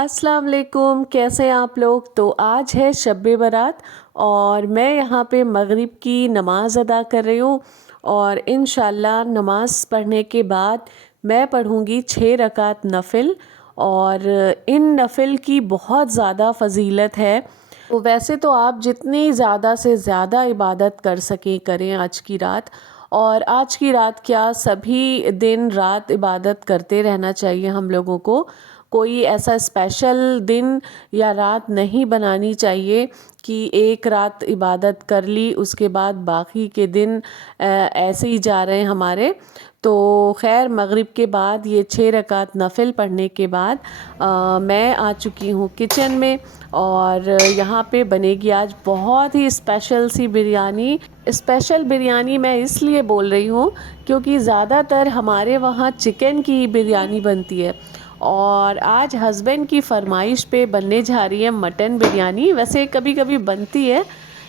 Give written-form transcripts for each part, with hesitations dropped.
अस्सलाम वालेकुम, कैसे हैं आप लोग। तो आज है शब बारात और मैं यहाँ पे मगरिब की नमाज़ अदा कर रही हूँ और इंशाल्लाह नमाज़ पढ़ने के बाद मैं पढ़ूँगी 6 रकात नफ़िल। और इन नफ़िल की बहुत ज़्यादा फ़जीलत है। तो वैसे तो आप जितनी ज़्यादा से ज़्यादा इबादत कर सकें करें आज की रात। और आज की रात क्या, सभी दिन रात इबादत करते रहना चाहिए हम लोगों को। कोई ऐसा स्पेशल दिन या रात नहीं बनानी चाहिए कि एक रात इबादत कर ली उसके बाद बाकी के दिन ऐसे ही जा रहे हैं हमारे। तो खैर मगरिब के बाद ये 6 रकात नफ़िल पढ़ने के बाद मैं आ चुकी हूँ किचन में और यहाँ पे बनेगी आज बहुत ही स्पेशल सी बिरयानी। स्पेशल बिरयानी मैं इसलिए बोल रही हूँ क्योंकि ज़्यादातर हमारे वहाँ चिकन की बिरयानी बनती है और आज हस्बैंड की फरमाइश पे बनने जा रही है मटन बिरयानी। वैसे कभी कभी बनती है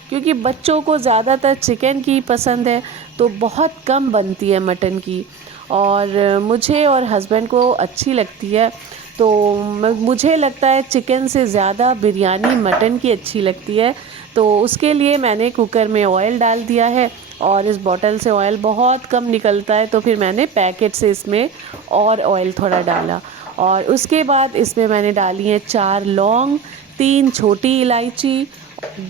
क्योंकि बच्चों को ज़्यादातर चिकन की पसंद है, तो बहुत कम बनती है मटन की। और मुझे और हस्बैंड को अच्छी लगती है। तो मुझे लगता है चिकन से ज़्यादा बिरयानी मटन की अच्छी लगती है। तो उसके लिए मैंने कुकर में ऑयल डाल दिया है और इस बॉटल से ऑयल बहुत कम निकलता है, तो फिर मैंने पैकेट से इसमें और ऑयल थोड़ा डाला। और उसके बाद इसमें मैंने डाली हैं 4 लौंग, 3 छोटी इलायची,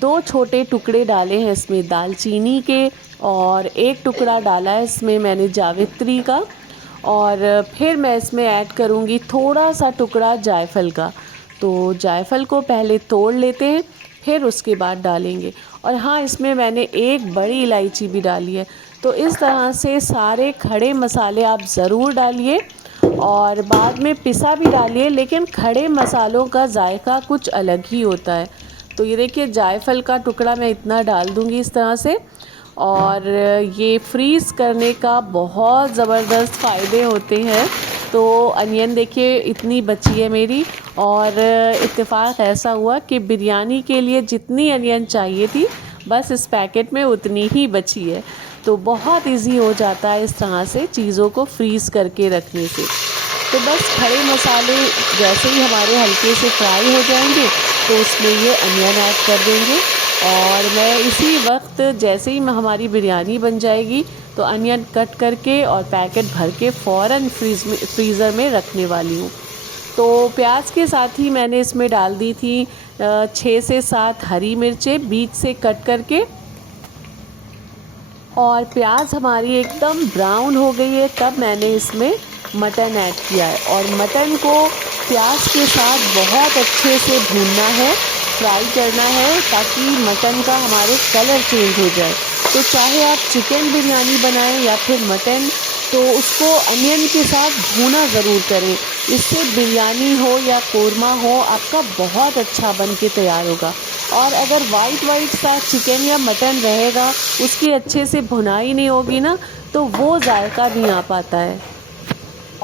2 छोटे टुकड़े डाले हैं इसमें दालचीनी के और 1 टुकड़ा डाला है इसमें मैंने जावित्री का। और फिर मैं इसमें ऐड करूँगी थोड़ा सा टुकड़ा जायफल का। तो जायफल को पहले तोड़ लेते हैं, फिर उसके बाद डालेंगे। और हाँ, इसमें मैंने 1 बड़ी इलायची भी डाली है। तो इस तरह से सारे खड़े मसाले आप ज़रूर डालिए और बाद में पिसा भी डालिए, लेकिन खड़े मसालों का जायका कुछ अलग ही होता है। तो ये देखिए जायफल का टुकड़ा मैं इतना डाल दूँगी इस तरह से। और ये फ्रीज़ करने का बहुत ज़बरदस्त फ़ायदे होते हैं। तो अनियन देखिए इतनी बची है मेरी। और इत्तेफाक ऐसा हुआ कि बिरयानी के लिए जितनी अनियन चाहिए थी बस इस पैकेट में उतनी ही बची है। तो बहुत इजी हो जाता है इस तरह से चीज़ों को फ्रीज़ करके रखने से। तो बस खड़े मसाले जैसे ही हमारे हल्के से फ्राई हो जाएंगे तो उसमें ये अनियन ऐड कर देंगे। और मैं इसी वक्त जैसे ही हमारी बिरयानी बन जाएगी तो अनियन कट करके और पैकेट भर के फ़ौरन फ्रीज़र में रखने वाली हूँ। तो प्याज के साथ ही मैंने इसमें डाल दी थी 6 से 7 हरी मिर्चें बीच से कट करके। और प्याज हमारी एकदम ब्राउन हो गई है तब मैंने इसमें मटन ऐड किया है। और मटन को प्याज के साथ बहुत अच्छे से भूनना है, फ्राई करना है ताकि मटन का हमारे कलर चेंज हो जाए। तो चाहे आप चिकन बिरयानी बनाएं या फिर मटन, तो उसको अनियन के साथ भूना ज़रूर करें। इससे बिरयानी हो या कोरमा हो आपका बहुत अच्छा बन के तैयार होगा। और अगर वाइट वाइट सा चिकन या मटन रहेगा, उसकी अच्छे से भुनाई नहीं होगी ना, तो वो जायका नहीं आ पाता है।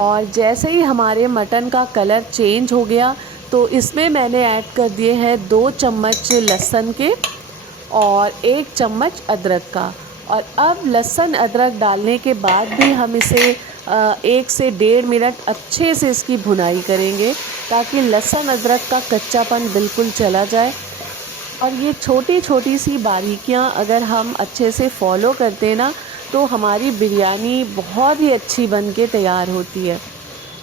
और जैसे ही हमारे मटन का कलर चेंज हो गया तो इसमें मैंने ऐड कर दिए हैं 2 चम्मच लहसुन के और 1 चम्मच अदरक का। और अब लहसुन अदरक डालने के बाद भी हम इसे 1 से 1.5 मिनट अच्छे से इसकी भुनाई करेंगे ताकि लहसुन अदरक का कच्चापन बिल्कुल चला जाए। और ये छोटी छोटी सी बारीकियां अगर हम अच्छे से फॉलो करते हैं ना, तो हमारी बिरयानी बहुत ही अच्छी बन के तैयार होती है।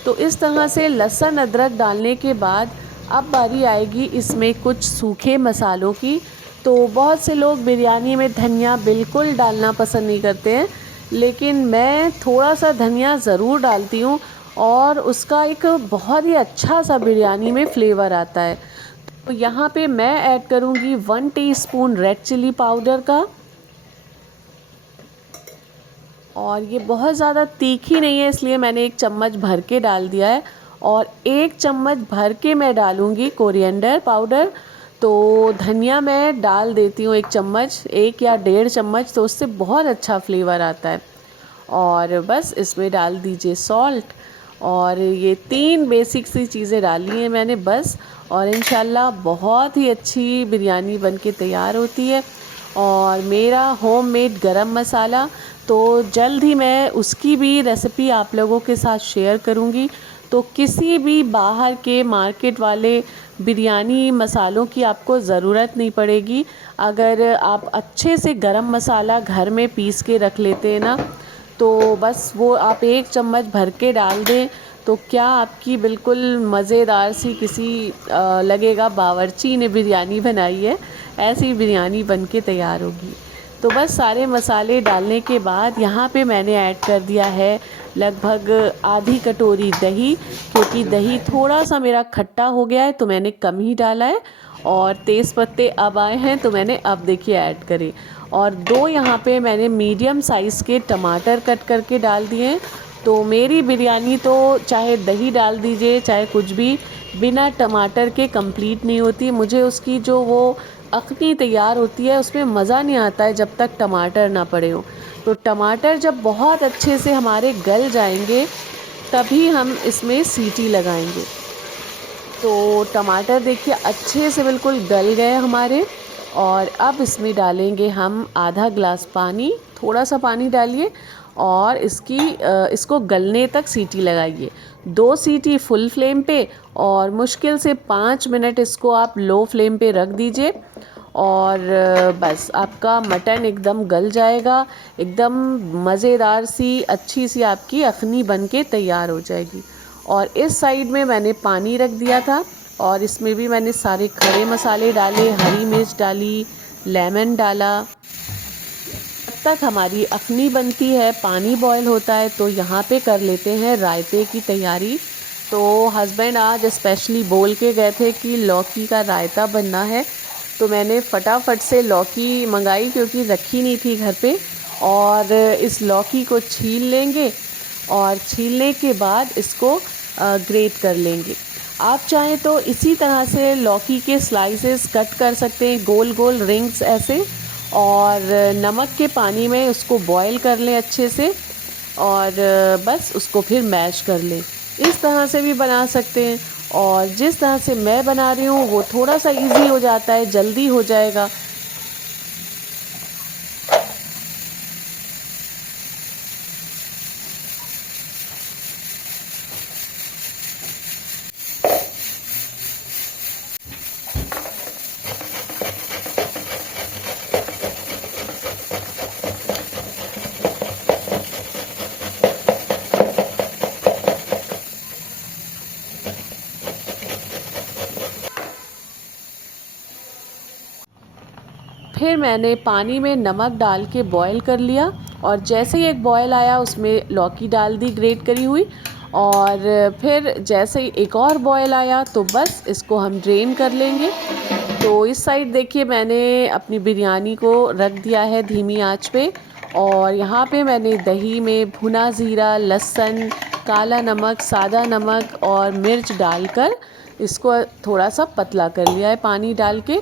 तो इस तरह से लहसुन अदरक डालने के बाद अब बारी आएगी इसमें कुछ सूखे मसालों की। तो बहुत से लोग बिरयानी में धनिया बिल्कुल डालना पसंद नहीं करते हैं, लेकिन मैं थोड़ा सा धनिया ज़रूर डालती हूँ और उसका एक बहुत ही अच्छा सा बिरयानी में फ्लेवर आता है। तो यहाँ पे मैं ऐड करूँगी 1 टीस्पून रेड चिली पाउडर का। और ये बहुत ज़्यादा तीखी नहीं है इसलिए मैंने 1 चम्मच भर के डाल दिया है। और 1 चम्मच भर के मैं डालूँगी कोरिएंडर पाउडर। तो धनिया मैं डाल देती हूँ 1 चम्मच, 1 या 1.5 चम्मच, तो उससे बहुत अच्छा फ्लेवर आता है। और बस इसमें डाल दीजिए सॉल्ट। और ये 3 बेसिक सी चीज़ें डाली हैं मैंने बस। और इंशाल्लाह बहुत ही अच्छी बिरयानी बन के तैयार होती है। और मेरा होममेड गरम मसाला, तो जल्द ही मैं उसकी भी रेसिपी आप लोगों के साथ शेयर करूंगी। तो तो किसी भी बाहर के मार्केट वाले बिरयानी मसालों की आपको ज़रूरत नहीं पड़ेगी। अगर आप अच्छे से गरम मसाला घर में पीस के रख लेते हैं ना, तो बस वो आप 1 चम्मच भर के डाल दें, तो क्या आपकी बिल्कुल मज़ेदार सी किसी लगेगा बावर्ची ने बिरयानी बनाई है, ऐसी बिरयानी बन के तैयार होगी। तो बस सारे मसाले डालने के बाद यहाँ पे मैंने ऐड कर दिया है लगभग आधी कटोरी दही, क्योंकि दही थोड़ा सा मेरा खट्टा हो गया है तो मैंने कम ही डाला है। और तेज़ पत्ते अब आए हैं तो मैंने अब देखिए ऐड करे। और 2 यहाँ पे मैंने मीडियम साइज़ के टमाटर कट करके डाल दिए हैं। तो मेरी बिरयानी तो चाहे दही डाल दीजिए चाहे कुछ भी, बिना टमाटर के कंप्लीट नहीं होती। मुझे उसकी जो वो अखनी तैयार होती है उसमें मज़ा नहीं आता है जब तक टमाटर ना पड़े हो। तो टमाटर जब बहुत अच्छे से हमारे गल जाएंगे तभी हम इसमें सीटी लगाएंगे। तो टमाटर देखिए अच्छे से बिल्कुल गल गए हमारे। और अब इसमें डालेंगे हम आधा ग्लास पानी, थोड़ा सा पानी डालिए और इसको गलने तक सीटी लगाइए। 2 सीटी फुल फ्लेम पे और मुश्किल से 5 मिनट इसको आप लो फ्लेम पे रख दीजिए। और बस आपका मटन एकदम गल जाएगा, एकदम मज़ेदार सी अच्छी सी आपकी अखनी बन के तैयार हो जाएगी। और इस साइड में मैंने पानी रख दिया था और इसमें भी मैंने सारे खड़े मसाले डाले, हरी मिर्च डाली, लेमन डाला। जब तक हमारी अखनी बनती है, पानी बॉयल होता है, तो यहाँ पे कर लेते हैं रायते की तैयारी। तो हस्बैंड आज स्पेशली बोल के गए थे कि लौकी का रायता बनना है, तो मैंने फटाफट से लौकी मंगाई क्योंकि रखी नहीं थी घर पे। और इस लौकी को छील लेंगे और छीलने के बाद इसको ग्रेट कर लेंगे। आप चाहें तो इसी तरह से लौकी के स्लाइसेस कट कर सकते हैं, गोल गोल रिंग्स ऐसे, और नमक के पानी में उसको बॉईल कर लें अच्छे से और बस उसको फिर मैश कर लें। इस तरह से भी बना सकते हैं और जिस तरह से मैं बना रही हूँ वो थोड़ा सा इजी हो जाता है, जल्दी हो जाएगा। फिर मैंने पानी में नमक डाल के बॉईल कर लिया और जैसे ही एक बॉईल आया उसमें लौकी डाल दी ग्रेट करी हुई। और फिर जैसे ही एक और बॉईल आया तो बस इसको हम ड्रेन कर लेंगे। तो इस साइड देखिए मैंने अपनी बिरयानी को रख दिया है धीमी आंच पे और यहाँ पे मैंने दही में भुना ज़ीरा, लहसुन, काला नमक, सादा नमक और मिर्च डालकर इसको थोड़ा सा पतला कर लिया है पानी डाल के,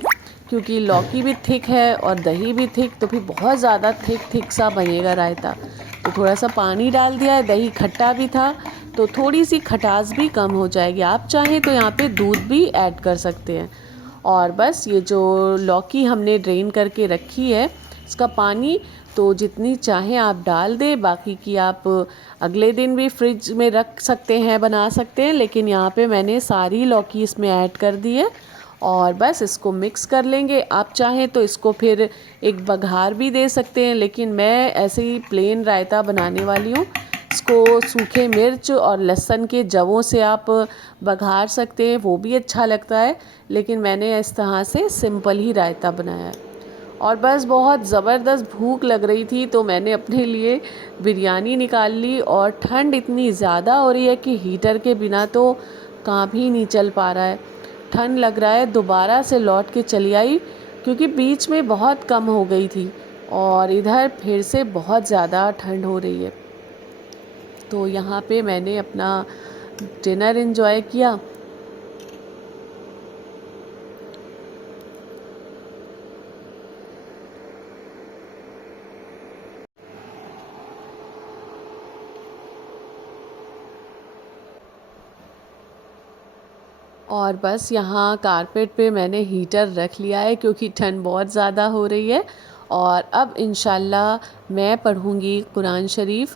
क्योंकि लौकी भी थिक है और दही भी थिक, तो फिर बहुत ज़्यादा थिक सा बनेगा रायता। तो थोड़ा सा पानी डाल दिया है, दही खट्टा भी था तो थोड़ी सी खटास भी कम हो जाएगी। आप चाहें तो यहाँ पे दूध भी ऐड कर सकते हैं। और बस ये जो लौकी हमने ड्रेन करके रखी है इसका पानी तो जितनी चाहें आप डाल दें, बाकी की आप अगले दिन भी फ्रिज में रख सकते हैं, बना सकते हैं। लेकिन यहाँ पे मैंने सारी लौकी इसमें ऐड कर दी है और बस इसको मिक्स कर लेंगे। आप चाहें तो इसको फिर एक बघार भी दे सकते हैं, लेकिन मैं ऐसे ही प्लेन रायता बनाने वाली हूँ। इसको सूखे मिर्च और लहसुन के जवों से आप बघार सकते हैं, वो भी अच्छा लगता है, लेकिन मैंने इस तरह से सिंपल ही रायता बनाया है। और बस बहुत ज़बरदस्त भूख लग रही थी तो मैंने अपने लिए बिरयानी निकाल ली। और ठंड इतनी ज़्यादा हो रही है कि हीटर के बिना तो काम ही नहीं चल पा रहा है। ठंड लग रहा है, दोबारा से लौट के चली आई क्योंकि बीच में बहुत कम हो गई थी और इधर फिर से बहुत ज़्यादा ठंड हो रही है। तो यहाँ पे मैंने अपना डिनर एंजॉय किया। और बस यहाँ कारपेट पे मैंने हीटर रख लिया है क्योंकि ठंड बहुत ज़्यादा हो रही है। और अब इंशाल्लाह मैं पढ़ूँगी कुरान शरीफ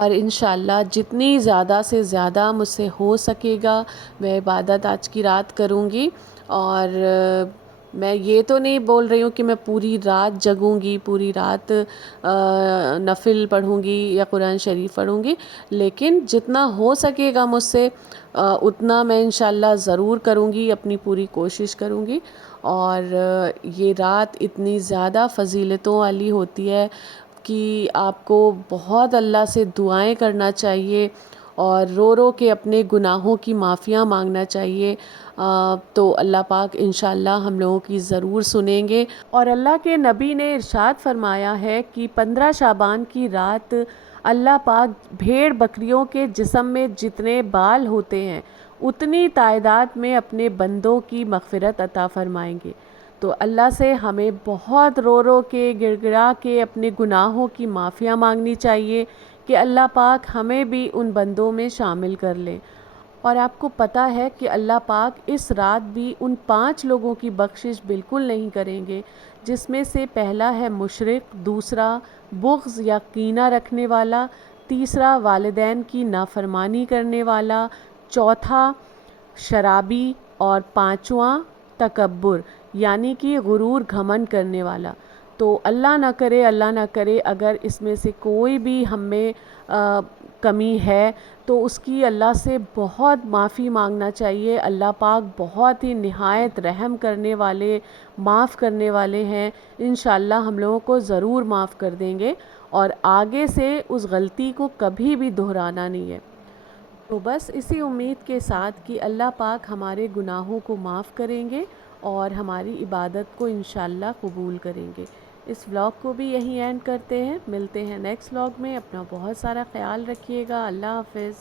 और इंशाल्लाह जितनी ज़्यादा से ज़्यादा मुझसे हो सकेगा मैं इबादत आज की रात करूँगी। और मैं ये तो नहीं बोल रही हूँ कि मैं पूरी रात जगूँगी, पूरी रात नफ़िल पढ़ूँगी या कुरान शरीफ पढ़ूँगी, लेकिन जितना हो सकेगा मुझसे उतना मैं इंशाल्लाह ज़रूर करूँगी, अपनी पूरी कोशिश करूँगी। और ये रात इतनी ज़्यादा फ़जीलतों वाली होती है कि आपको बहुत अल्लाह से दुआएं करना चाहिए और रो रो के अपने गुनाहों की माफ़ियाँ मांगना चाहिए। तो अल्लाह पाक इंशाल्लाह हम लोगों की ज़रूर सुनेंगे। और अल्लाह के नबी ने इरशाद फरमाया है कि 15 शाबान की रात अल्लाह पाक भेड़ बकरियों के जिस्म में जितने बाल होते हैं उतनी तादाद में अपने बंदों की मग़फ़िरत अता फ़रमाएंगे। तो अल्लाह से हमें बहुत रो रो के गिड़गिड़ा के अपने गुनाहों की माफ़िया मांगनी चाहिए कि अल्लाह पाक हमें भी उन बंदों में शामिल कर ले। और आपको पता है कि अल्लाह पाक इस रात भी उन 5 लोगों की बख्शिश बिल्कुल नहीं करेंगे, जिसमें से पहला है मुशरिक, दूसरा बुग़्ज़ या कीना रखने वाला, तीसरा वालिदैन की नाफरमानी करने वाला, चौथा शराबी और पांचवा तकब्बुर यानी कि गुरूर घमंड करने वाला। तो अल्लाह ना करे अगर इसमें से कोई भी हम में कमी है तो उसकी अल्लाह से बहुत माफ़ी मांगना चाहिए। अल्लाह पाक बहुत ही निहायत रहम करने वाले, माफ़ करने वाले हैं। इंशाल्लाह हम लोगों को ज़रूर माफ़ कर देंगे और आगे से उस गलती को कभी भी दोहराना नहीं है। तो बस इसी उम्मीद के साथ कि अल्लाह पाक हमारे गुनाहों को माफ़ करेंगे और हमारी इबादत को इंशाल्लाह कबूल करेंगे। इस व्लॉग को भी यहीं एंड करते हैं। मिलते हैं नेक्स्ट व्लॉग में। अपना बहुत सारा ख्याल रखिएगा। अल्लाह हाफ़िज़।